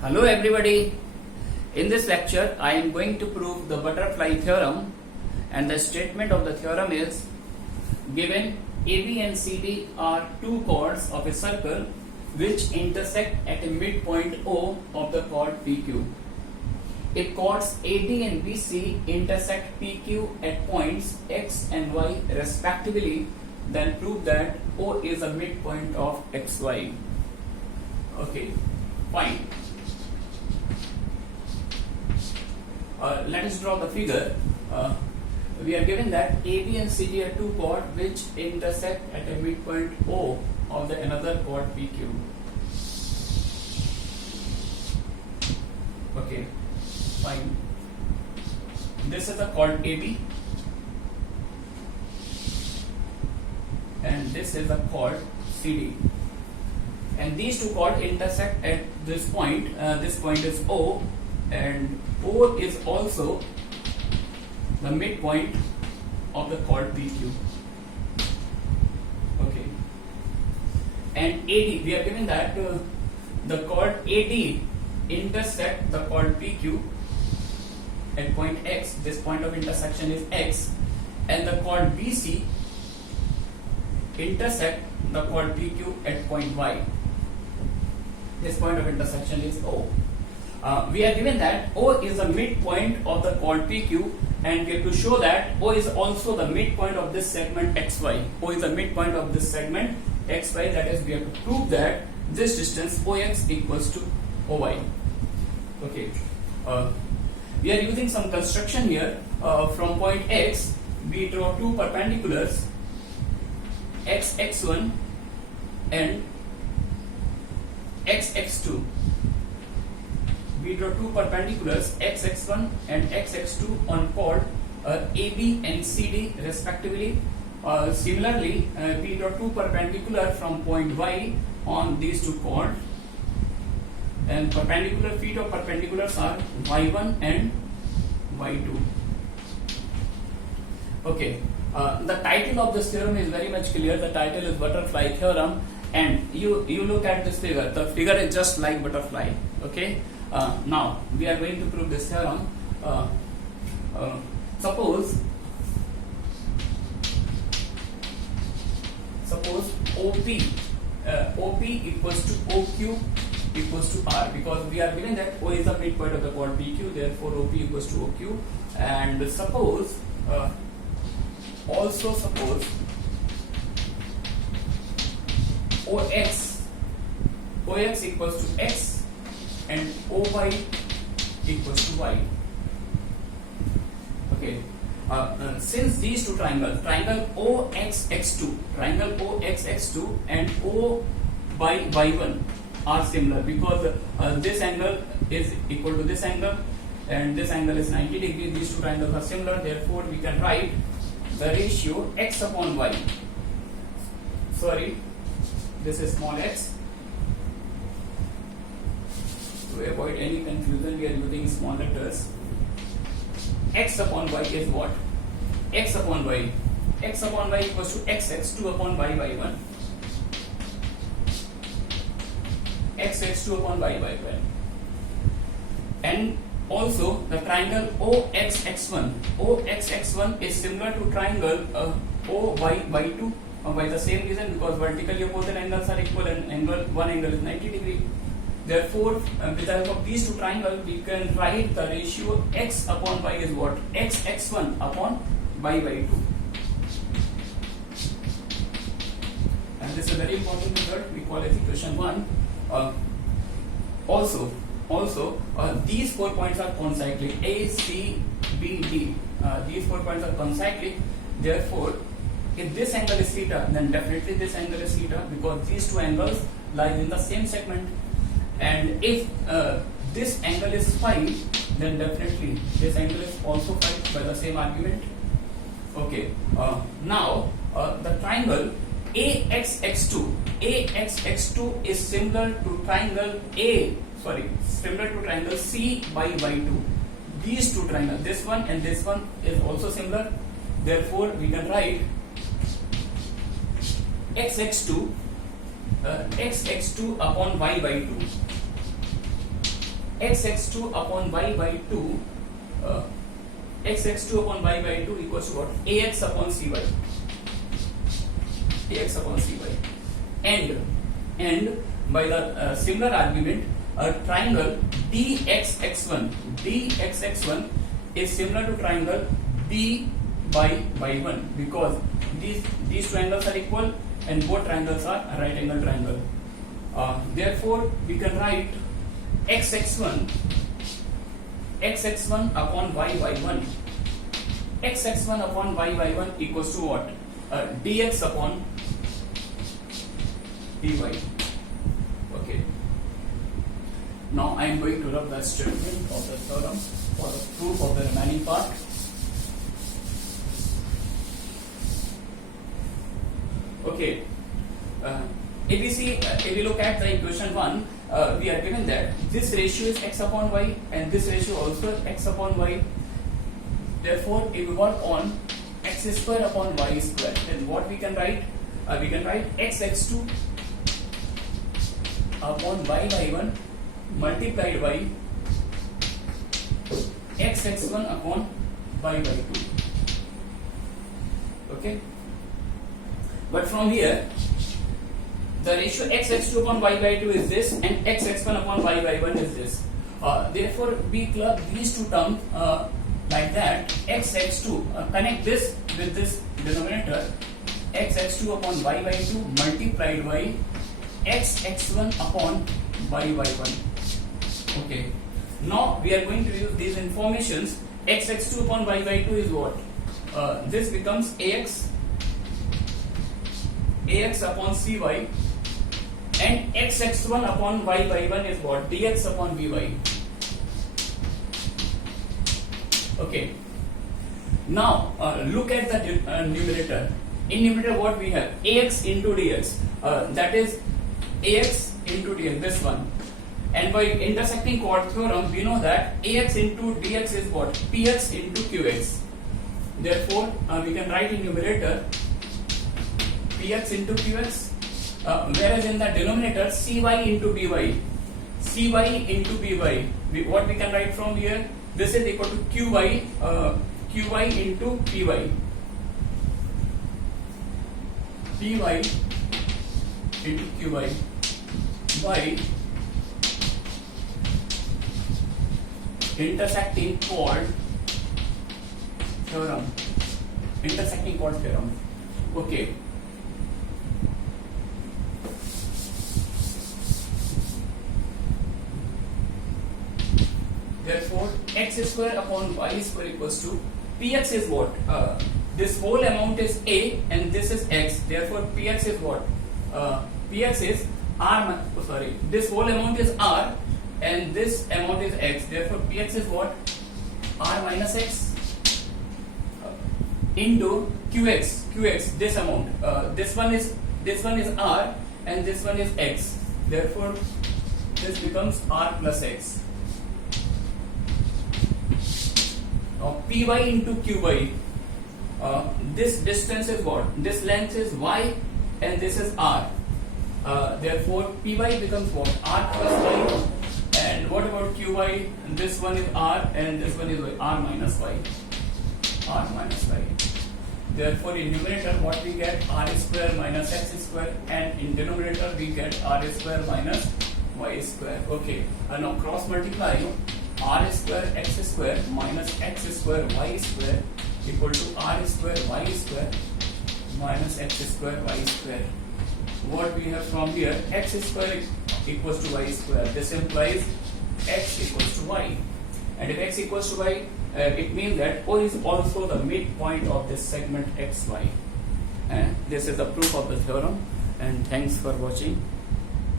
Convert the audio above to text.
Hello everybody. In this lecture I am going to prove the butterfly theorem, and the statement of the theorem is given AB and CD are two chords of a circle which intersect at a midpoint O of the chord PQ. If chords AD and BC intersect PQ at points X and Y respectively, then prove that O is a midpoint of XY. Okay, fine. Let us draw the figure. We are given that AB and CD are two chords which intersect at a midpoint O of the another chord PQ. Okay, fine. This is a chord AB, and this is a chord CD. And these two chords intersect at this point. This point is O, and O is also the midpoint of the chord PQ. Okay. And AD, we are given that the chord AD intersect the chord PQ at point X. This point of intersection is X, and the chord BC intersect the chord PQ at point Y. This point of intersection is O. We are given that O is the midpoint of the chord PQ, and we have to show that O is also the midpoint of this segment XY. O is the midpoint of this segment XY. That is, we have to prove that this distance OX equals to OY. Okay. We are using some construction here. From point X, we draw two perpendiculars, XX1 and XX2. We draw two perpendiculars, XX1 and XX2, on chord AB and CD respectively. Similarly, we draw two perpendicular from point Y on these two chords, and perpendicular feet of perpendiculars are Y1 and Y2. Okay, the title of this theorem is very much clear. The title is butterfly theorem, and you look at this figure. The figure is just like butterfly. Okay. Now we are going to prove this theorem. Suppose OP equals to OQ equals to R, because we are given that O is the midpoint of the chord PQ, therefore OP equals to OQ. And suppose also suppose OX equals to X and OY equals to Y. Okay. Since these two triangles, triangle OXX2 and OY1 are similar, because this angle is equal to this angle and this angle is 90 degrees. These two triangles are similar, therefore we can write the ratio X upon Y. Sorry, this is small x. To avoid any confusion, we are using small letters. X upon Y is what? X upon Y equals to XX2 upon Y1. XX2 upon Y1. And also the triangle OXX1 is similar to triangle OY2 by the same reason, because vertically opposite angles are equal and one angle is 90 degrees. Therefore, with the help of these two triangles, we can write the ratio X upon Y is what? XX1 upon Y2. And this is a very important method. We call it equation 1. Also, these 4 points are concyclic. A, C, B, D. These 4 points are concyclic. Therefore, if this angle is theta, then definitely this angle is theta, because these two angles lie in the same segment. And if this angle is phi, then definitely this angle is also phi by the same argument. Okay. Now the triangle AXX2 is similar to triangle C by Y2. These two triangles, this one and this one, is also similar. Therefore, we can write xx2 upon y by 2. xx2 upon y by 2, xx2 upon y by 2 equals to what? Ax upon cy. Ax upon cy. And by the similar argument, a triangle dxx1 is similar to triangle b by 1, because these triangles are equal and both triangles are right angle triangle. Therefore, we can write xx1 upon y by 1. Xx1 upon y by 1 equals to what? Dx upon dy. Okay. Now I am going to rub the statement of the theorem for the proof of the remaining part. Okay. If we look at the equation 1, we are given that this ratio is x upon y and this ratio also is x upon y. Therefore, if we work on x square upon y square, then what we can write? We can write xx2 upon y by 1 multiplied by xx1 upon y by 2. Okay. But from here, the ratio xx2 upon y by 2 is this, and xx1 upon y by 1 is this. Therefore, we club these two terms like that. Xx2, connect this with this denominator, xx2 upon y by 2 multiplied by xx1 upon y by 1. Okay. Now we are going to use these informations. Xx2 upon y by 2 is what? This becomes ax upon cy, and xx1 upon y by 1 is what? Dx upon vy. Okay. Now look at the numerator. In numerator, what we have? Ax into dx. That is ax into dx. This one. And by intersecting chord theorem, we know that ax into dx is what? Px into qx. Therefore, we can write in numerator px into qx, whereas in the denominator cy into by. Cy into by. What we can write from here? This is equal to qy into py. Py into qy by intersecting chord theorem. Intersecting chord theorem. Okay. Therefore, x square upon y square equals to px is what? This whole amount is a and this is x. Therefore, px is what? Px is r. This whole amount is r and this amount is x. Therefore, px is what? R minus x into qx. Qx, this amount. This one is r and this one is x. Therefore, this becomes r plus x. Now, py into qy. This distance is what? This length is y and this is r. Therefore, py becomes what? R plus y. And what about qy? This one is r and this one is y. R minus y. R minus y. Therefore, in numerator, what we get? R square minus x square, and in denominator, we get r square minus y square. Okay. And now cross multiply. R square x square minus x square y square equal to r square y square minus x square y square. What we have from here? X square equals to y square. This implies x equals to y. And if x equals to y, it means that O is also the midpoint of this segment xy. And this is the proof of the theorem. And thanks for watching.